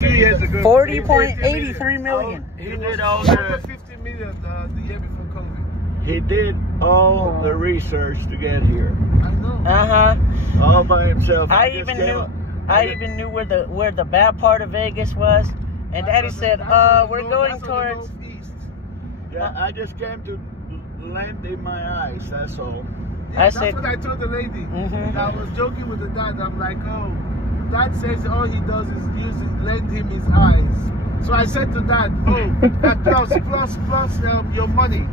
40.83 million. He did all the 50 million the year before COVID. He did all the research to get here. I know. All by himself. I even knew where the bad part of Vegas was, and Daddy said, we're going towards. Yeah, I just came to land in my eyes. That's all. Yeah, that's what I told the lady. I was joking with the dad. I'm like, oh, Dad says all he does is lend him his eyes. So I said to Dad, oh, plus your money.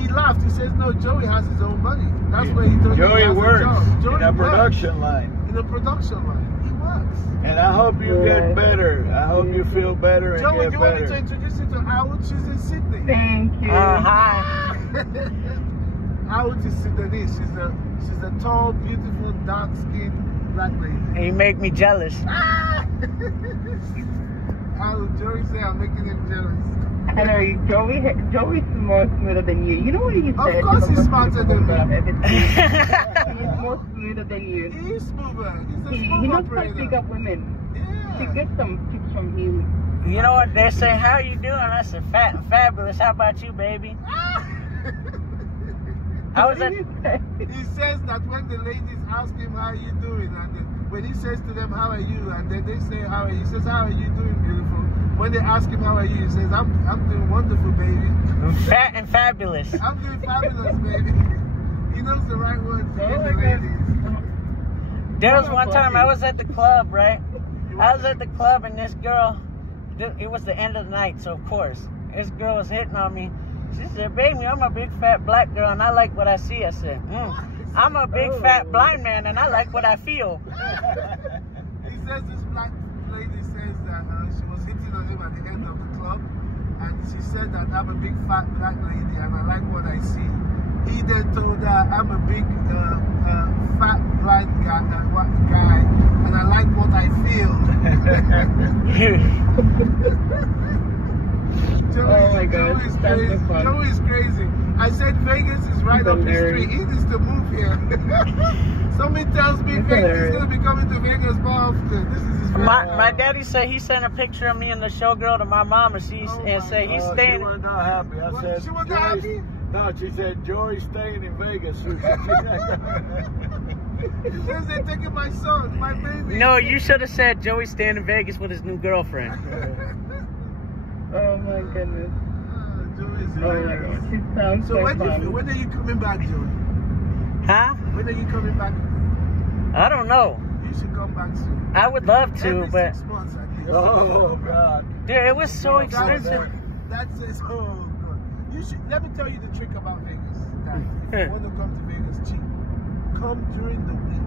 He laughed. He says, no, Joey has his own money. That's where he told Joey works in a production works. line. In a production line. He works. And I hope you get better. I hope you feel better and Joey, get do you better. want me to introduce you to Howard? She's in Sydney. Thank you. Hi. Howard is Sudanese. She's a tall, beautiful, dark-skinned black lady. And you make me jealous. Howard, Joey said I'm making him jealous. Hello, Joey's more smoother than you. You know what he said? Of course he's smarter than me. He's more smoother than you. He's smoother. He's a He smooth knows how operator. to pick up women. Yeah. She gets some tips from him. You know what they say? How you doing? I said, fat and fabulous. How about you, baby? I was at. He says that when the ladies ask him how are you doing, and then when he says to them how are you, and then they say how are you, he says how are you doing, beautiful. When they ask him how are you, he says I'm doing wonderful, baby. Fat and fabulous. I'm doing fabulous, baby. He knows the right words to get the ladies. There was one time I was at the club, right? I was at the club and this girl, it was the end of the night, so of course, this girl was hitting on me. She said, baby, I'm a big fat black girl and I like what I see. I said, I'm a big fat blind man and I like what I feel. He says this black lady says that she was hitting on him at the end of the club, and she said that I'm a big fat black lady and I like what I see. He then told her I'm a big fat blind guy and I like what I feel. Joey's crazy. Joey's crazy. I said Vegas is right up his street. He needs to move here. Somebody tells me he's going to be coming to Vegas more often. This is his my daddy said he sent a picture of me and the showgirl to my mom and said he's staying. She was not happy. I said, she was not happy? No, she said, Joey's staying in Vegas. She says they're taking my son, my baby. No, you should have said Joey's staying in Vegas with his new girlfriend. Oh my goodness. Joey's So when are you coming back, Joey? Huh? When are you coming back? I don't know. You should come back soon. I would love to, Every but 6 months at least. Oh, God. dude, it was so expensive. That's it. Oh, God. You should. Let me tell you the trick about Vegas. That if you want to come to Vegas cheap, come during the week.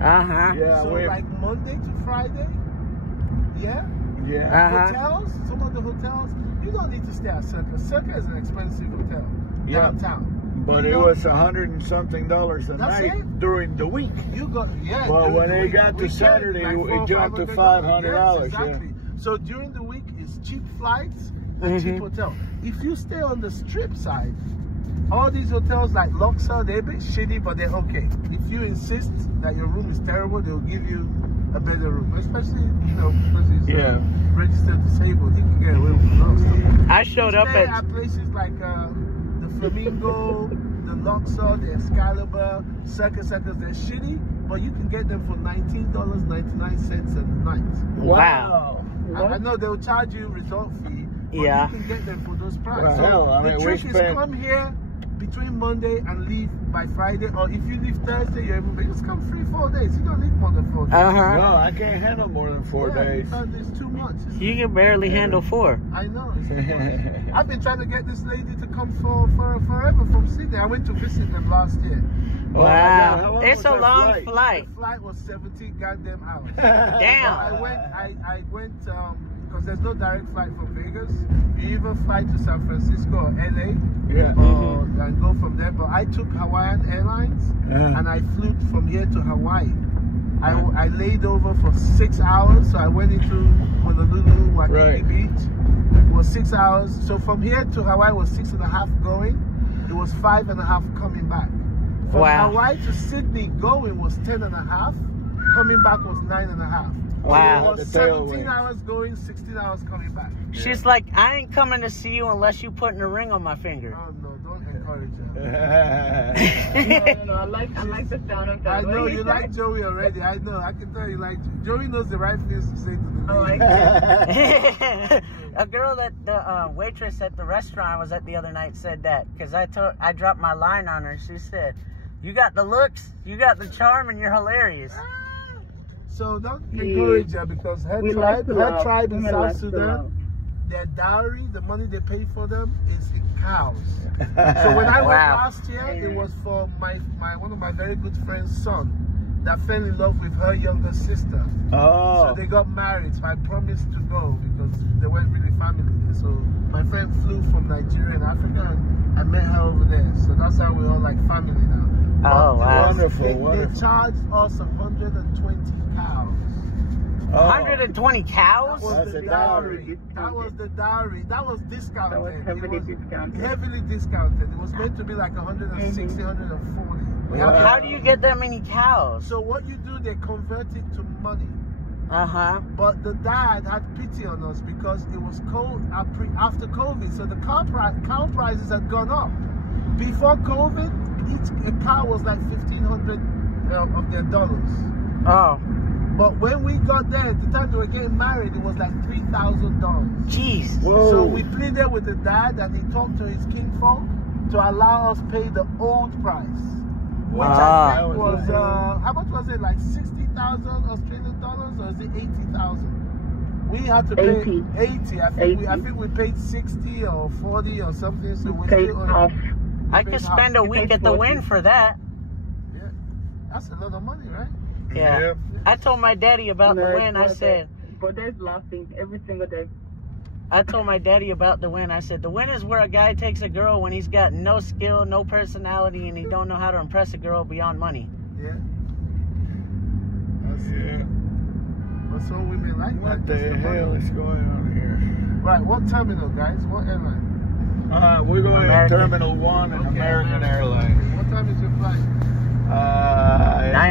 Yeah, So like Monday to Friday. Yeah. Yeah. Hotels. Some of the hotels. You don't need to stay at Circa. Circa is an expensive hotel downtown. But it was $100 and something a night during the week. You got Well, when it got to Saturday, it jumped to $500. Yes, exactly. So during the week, it's cheap flights and cheap hotel. If you stay on the strip side, all these hotels like Luxor, they're a bit shitty, but they're okay. If you insist that your room is terrible, they'll give you a better room. Especially, because he's registered disabled, he can get away with a lot of stuff. I showed up at places like the Flamingo, the Luxor, the Excalibur, Circus, they're shitty, but you can get them for $19.99 a night. Wow. I know they'll charge you resort fee, but you can get them for those prices. Well, the trick is come here between Monday and leave by Friday, or if you leave Thursday, you're able to just come 3-4 days. You don't need more than 4 days. No, I can't handle more than 4 days. It's too much. You can barely handle 4. I know. It's too much. I've been trying to get this lady to come for forever from Sydney. I went to visit them last year. Wow. It's a long flight. The flight was 17 goddamn hours. Damn. I went because there's no direct flight from Vegas. You either fly to San Francisco or LA, and go from there. But I took Hawaiian Airlines, and I flew from here to Hawaii. I laid over for 6 hours, so I went into Honolulu, Waikiki Beach. It was 6 hours. So from here to Hawaii was 6.5 going. It was 5.5 coming back. From Hawaii to Sydney going was 10.5. Coming back was 9.5. Wow. It was 17 hours going, 16 hours coming back. She's like, I ain't coming to see you unless you putting a ring on my finger. Oh no, don't encourage her. No, I like the sound of that. I know you like Joey already. I know. I can tell you like Joey knows the right things to say to the lady. A girl that the waitress at the restaurant I was at the other night said that because I dropped my line on her. She said, "You got the looks, you got the charm, and you're hilarious." So don't encourage her because her tribe in South Sudan, their dowry, the money they pay for them, is in cows. So when I went last year, it was for one of my very good friend's son that fell in love with her younger sister. Oh. So they got married. So I promised to go because they weren't really family there. So my friend flew from Nigeria and Africa and I met her over there. So that's how we're all like family now. Oh, wow. Wonderful, wonderful. They charged us 120 cows. 120 cows? That's the dowry. That was the dowry. That was discounted. That was heavily discounted. Heavily discounted. It was meant to be like 160, 140. How do you get that many cows? So what you do, they convert it to money. But the dad had pity on us because it was cold after COVID. So the cow prices had gone up. Before COVID, each cow was like $1,500 of their dollars. Oh. But when we got there, at the time they were getting married, it was like $3,000. Jeez. Whoa. So we pleaded with the dad and he talked to his kinfolk to allow us pay the old price. Which I think was, how much was it? Like 60,000 Australian dollars or is it 80,000? We had to pay 80. I think we paid 60 or 40 or something. So we still half. I could spend a week at the Wynn for that. Yeah. That's a lot of money, right? Yeah. I told my daddy about the Wynn. I said, but there's laughing every single day. I told my daddy about the Wynn. I said, the Wynn is where a guy takes a girl when he's got no skill, no personality, and he don't know how to impress a girl beyond money. Yeah. That's it. But some women like what the hell is going on here? Right, what terminal, guys? What airline? We're going to Terminal 1 and American Airlines. What time is your flight?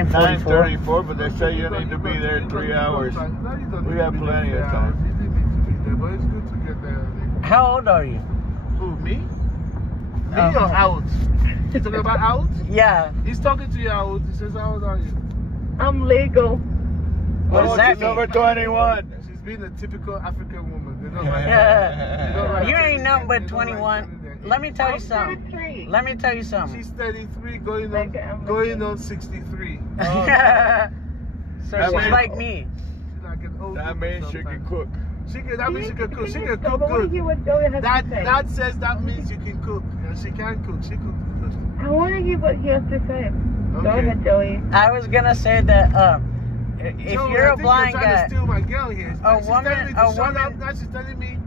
9:34, but they say you need to be there in 3 hours. We got plenty of time. But it's good to get there. How old are you? Who, me? Me or out? You talking about out? Yeah. He's talking to you out. He says, how old are you? I'm legal. What does that she's mean? over 21. She's being a typical African woman. They don't like you ain't nothing but 21. Let me tell you something. 33. Let me tell you something. She's 33, going on 63. So she's like me. She's like an old that means she can cook. That means she can cook. She can cook good. That says that means you can cook. And she can cook. She cooks good. I want to hear what he has to say. Go ahead, Joey. I was gonna say that if you're a blind guy, guy, you're trying to steal my girl here. She's telling me to shut up. Now she's telling me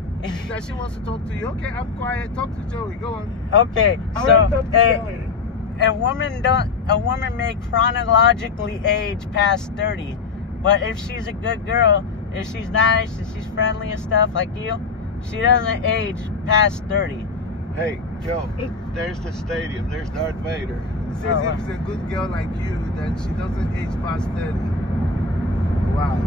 that she wants to talk to you. Okay, I'm quiet. Talk to Joey. Go on. Okay, so a woman may chronologically age past 30, but if she's a good girl, if she's nice and she's friendly and stuff like you, she doesn't age past 30. Hey, Joe, there's the stadium. There's Darth Vader. It says if it's a good girl like you, then she doesn't age past 30. Wow.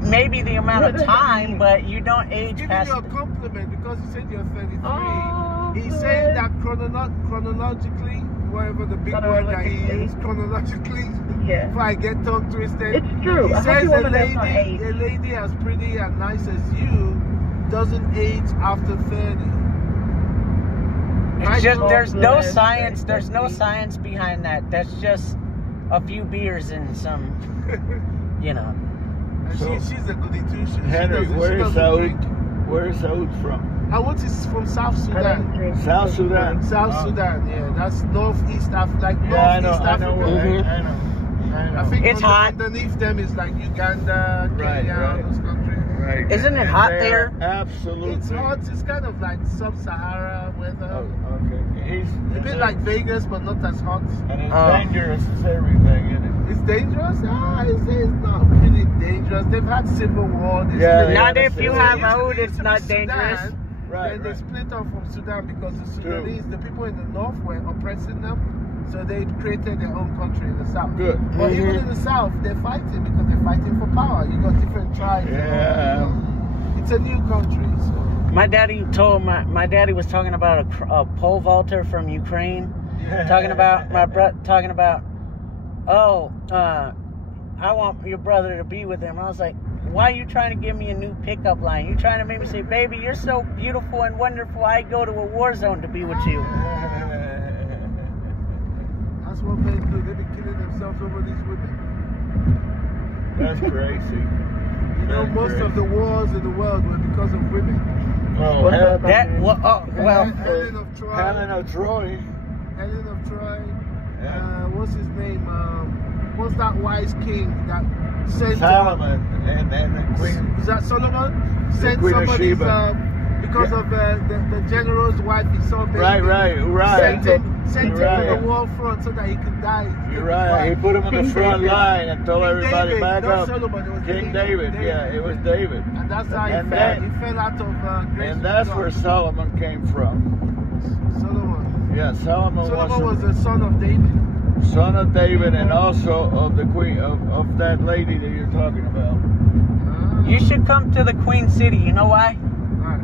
Maybe the amount of time, but you don't age past. He's giving you a compliment because he said you're 33. He's saying that chronologically, whatever the big word that he used, chronologically, if I get tongue twisted, it's true. He says a lady as pretty and nice as you doesn't age after 30. It's just there's no science. There's no science behind that. That's just a few beers and some, you know. So, she's a goody too. Henry, where is Saud from? Saud is from South Sudan. South Sudan. South Sudan. Yeah, that's northeast Africa. Like northeast Africa. I know. I think it's hot. Underneath them is like Uganda, Kenya, those countries. Right. Isn't it hot there? Absolutely. It's hot. It's kind of like sub-Sahara weather. Oh, okay. A bit like Vegas, but not as hot. And it's dangerous as everything, isn't it? It's dangerous? It's not really dangerous. They've had civil war. Not if you have Saud, it's not dangerous. Then they split off from Sudan because the Sudanese, the people in the north were oppressing them. So they created their own country in the South. Good. But even in the South, they're fighting because they're fighting for power. You got different tribes. Yeah. It's a new country. So. My daddy told my daddy was talking about a pole vaulter from Ukraine. Yeah. Talking about I want your brother to be with him. I was like, why are you trying to give me a new pickup line? You're trying to make me say, baby, you're so beautiful and wonderful. I go to a war zone to be with you. That's what men do. They be killing themselves over these women. That's crazy. You know, most of the wars in the world were because of women. Oh, Helen of Troy. Helen of Troy. Helen of Troy. Yeah. What's his name? What's that wise king that sent Solomon and the queen. Was that Solomon? Sent Queen of somebody's Sheba. Because of the general's wife, he saw baby. Right. Sent him to the war front so that he could die. You're right. He put him in the front line and told everybody David, back not up. Solomon, it was King David. Yeah, it was David. And that's how he And fell. that- He fell out of grace. And with that's God. where Solomon came from. Solomon. Yeah, Solomon Was the son of David. son of David and also of the queen of that lady that you're talking about. You should come to the Queen City. You know why? Right.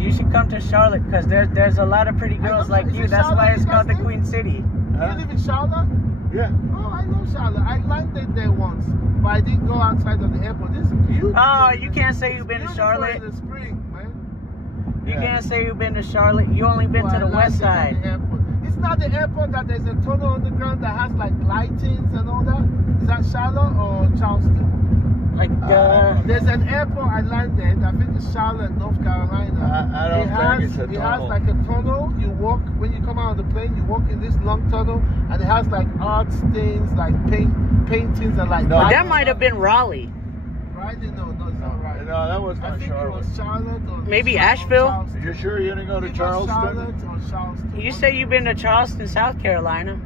You should come to Charlotte because there's a lot of pretty girls like you. That's why it's called the Queen City. You live in Charlotte? Yeah. Oh, I know Charlotte. I landed there once, but I didn't go outside of the airport. This is beautiful. Oh, you can't say you've been to Beautiful Charlotte. in the spring, man. You can't say you've been to Charlotte. You only been to the west side. It's not the airport that there's a tunnel underground that has like lightings and all that. Is that Charlotte or Charleston? Like There's an airport I landed. I think it's Charlotte, North Carolina. I don't think it's a It has tunnel. like a tunnel. You walk when you come out of the plane. You walk in this long tunnel, and it has like art things, like paintings, and like. No, that might have been Raleigh. Right? No, it's not right. No, that was I not think it Charlotte. was Charlotte or Maybe or Asheville? Charleston. You sure you didn't go to Either Charleston? Charlotte or Charleston. You say you've been to Charleston, South Carolina.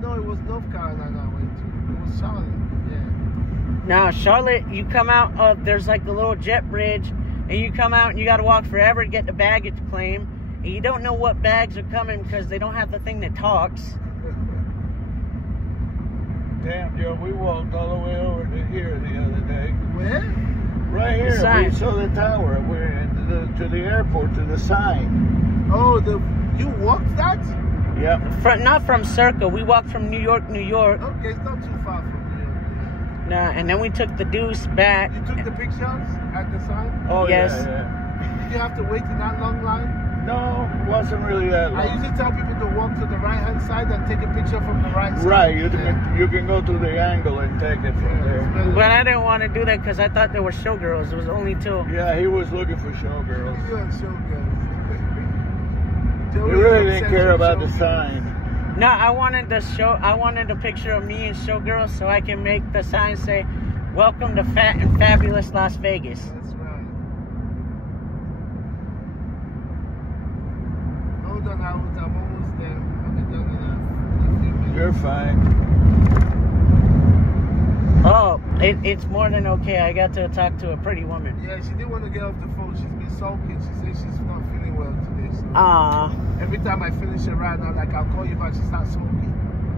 No, it was North Carolina I went to. It was Charlotte. Yeah. Now, Charlotte, you come out of, there's like the little jet bridge, and you come out and you got to walk forever to get the baggage claim. And you don't know what bags are coming because they don't have the thing that talks. Damn, Joe, we walked all the way over to here the other day. Where? Right here, sign. we saw the tower. We're to the airport, to the sign. Oh, you walked that? Yep. Not from Circa. We walked from New York. Okay, it's not too far from here. Nah, and then we took the Deuce back. You took the pictures at the sign? Oh, Yes. yeah. Did you have to wait in that long line? No, it wasn't really that long. I usually tell people to walk to the right-hand side and take a picture from the right side. Right, you can go to the angle and take it from there. But I didn't want to do that because I thought there were showgirls. It was only two. Yeah, he was looking for showgirls. You and showgirls. He really didn't care about the sign. No, I wanted a picture of me and showgirls so I can make the sign say, "Welcome to Fat and Fabulous Las Vegas." That's right. Hold on, I'm almost there. I'll be done in a few minutes. You're fine. Oh, it's more than okay. I got to talk to a pretty woman. Yeah, she didn't want to get off the phone. She's been sulking. She says she's not feeling well today. So every time I finish a ride, I'm like, I'll call you back. She starts sulking.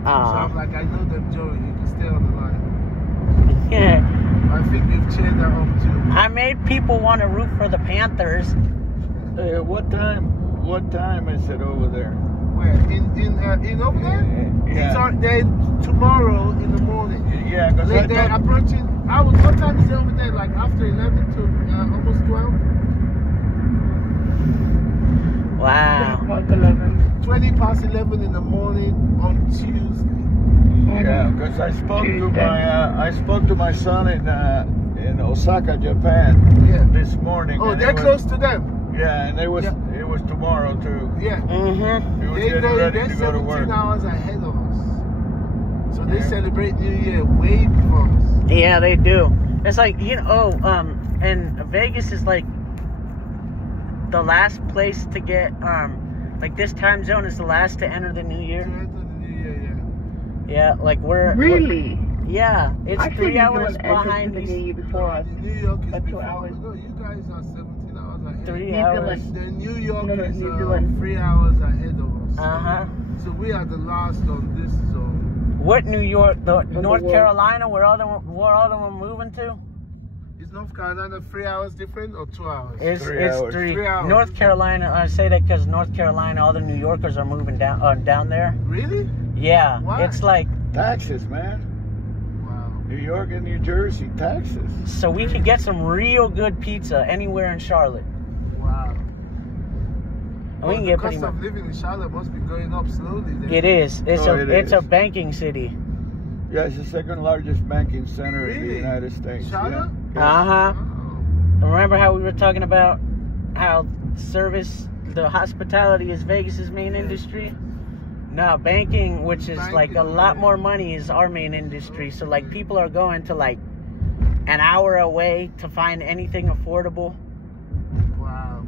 So I'm like, I know them, Joey. You can stay on the line. Yeah. I think you've cheered her up too. I made people want to root for the Panthers. Hey, what time is it over there? Where? In over there? Yeah. They're tomorrow in the morning. Yeah, because They're approaching. What time is it over there? Like after 11 to almost 12? Wow. 20 past 11 in the morning on Tuesday. Yeah, because I spoke to my son in Osaka, Japan, this morning. Oh, they're close to them. Yeah, and it was tomorrow too. Yeah. Mm-hmm. He was getting ready to go to work. 17 hours ahead of us. So they celebrate New Year way before us. Yeah, they do. It's like, and Vegas is like the last place to get, like this time zone is the last to enter the new year. Yeah, like Really? Yeah, it's I 3 hours entered behind the these. New Year before us. New York is Like 2 before. hours. No, you guys are 17 hours ahead. 3 New hours. Zealand. The New York No, is New Zealand. 3 hours ahead of us. Uh-huh. So we are the last on this zone. What New York? The Number North one. Carolina, where all them moving to? Is North Carolina 3 hours different or 2 hours? It's 3 hours. 3 hours. North Carolina. I say that because North Carolina, all the New Yorkers are moving down there. Really? Yeah, Why? it's like Taxes, man. Wow. New York and New Jersey, taxes. so we could get some real good pizza anywhere in Charlotte. Wow. And we can the get cost pretty much. of living in Charlotte must be going up slowly. Then. It is. It's Oh, a it it's a is. banking city. Yeah, it's the second largest banking center in the Really? United States. Charlotte? Uh huh. Oh. Remember how we were talking about how the hospitality is Vegas's main industry? No, banking, which is like a lot more money, is our main industry. So like people are going to like an hour away to find anything affordable. Wow.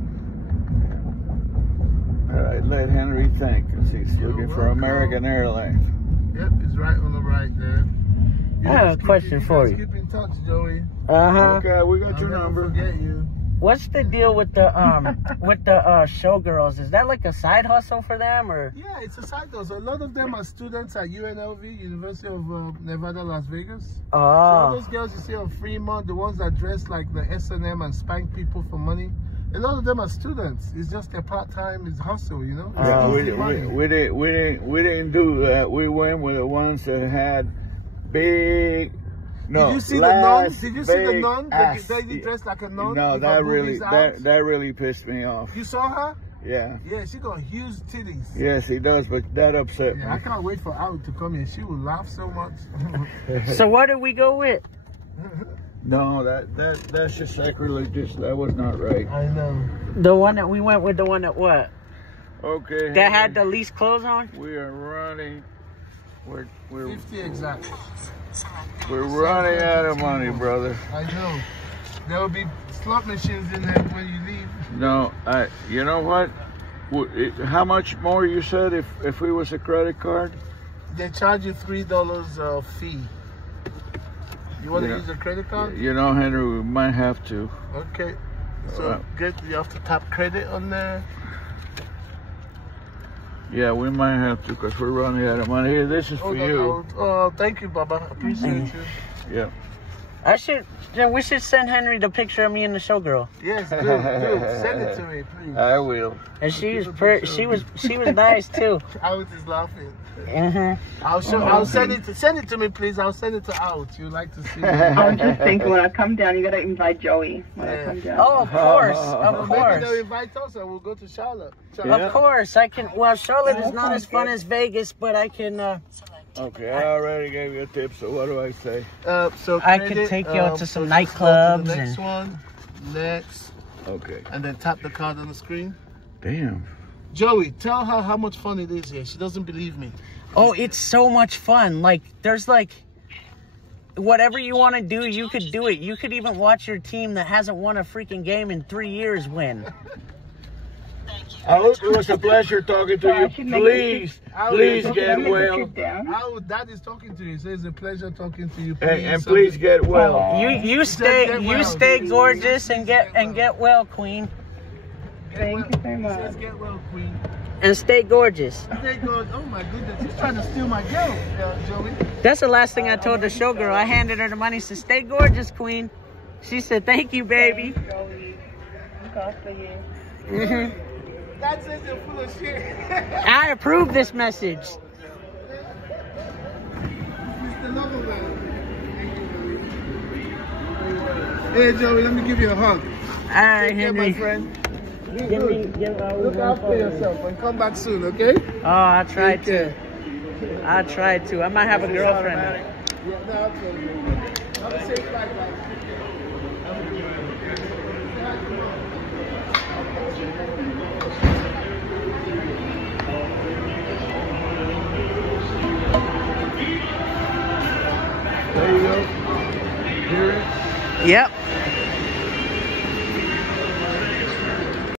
All right, let Henry think, because he's You're looking for welcome. American Airlines. Yep, it's right on the right there. I have a question for you. Keep in touch, Joey. Uh huh. Okay, we got I'll your never number. forget you. What's the deal with the showgirls? Is that like a side hustle for them or? Yeah, it's a side hustle. A lot of them are students at UNLV, University of Nevada, Las Vegas. So all Oh, those girls you see on Fremont, the ones that dress like the S&M and spank people for money, a lot of them are students. It's just their part-time is hustle, you know? It's Yeah, easy money. we didn't do that. We went with the ones that had big. No, Did you see the nun? Did you see the big nun? ass. The lady dressed like a nun? No, with that her really boobies out? that really pissed me off. You saw her? Yeah. Yeah, she got huge titties. Yes, he does, but that upset Yeah, I me. can't wait for Out to come here. She will laugh so much. so what did we go with? No, that's just sacrilegious. That was not right. I know. The one that we went with, the one that what? Okay. That had the least clothes on? We are running. We're 50 exact. running out of money, brother. I know. There will be slot machines in there when you leave. No, you know what? How much more you said if we was a credit card? They charge you $3 fee. You want to Yeah. use a credit card? You know, Henry, we might have to. Okay. So you have to tap credit on there. Yeah, we might have to because we're running out of money. Here, this is for you. Oh, thank you, Baba. Appreciate you. Yeah. We should send Henry the picture of me and the showgirl. Yes, do. Send it to me, please. I will. And she was nice too. Out is laughing. Mm-hmm. I'll send it to me, please. I'll send it to Out. You like to see it? I was just thinking when I come down, you gotta invite Joey when I come down. Oh, of course, Maybe of they'll course. invite us and we'll go to Charlotte. Of course, I can. Well, Charlotte is not as fun as Vegas, but I can. Okay, I already gave you a tip, so what do I say? So I could take you out to some nightclubs the next and- one, next, Okay. and then tap the card on the screen. Damn. Joey, tell her how much fun it is here. She doesn't believe me. Oh, it's so much fun. Like, there's like, whatever you want to do, you could do it. You could even watch your team that hasn't won a freaking game in 3 years win. It was a pleasure talking to you. Please get well. Dad is talking to you. He says it's a pleasure talking to you. And please get well. You stay gorgeous and get well, Queen. Thank you very He much. says get well, Queen. And stay gorgeous. They go, oh my goodness, he's trying to steal my girl, Joey. That's the last thing I told the showgirl. I handed her the money. Said, "Stay gorgeous, Queen." She said, "Thank you, baby." Joey. Look after you. Mhm. That says you're full of shit. I approve this message. Mr. Loverman. Hey, Joey, let me give you a hug. All right, Yeah, my Henry. friend. Look after yourself and come back soon, okay? Oh, I tried to. I tried to. I might have a girlfriend. Yeah, no, I'll tell you. Have a safe flight, guys. Have a good There you go. Hear it? Yep.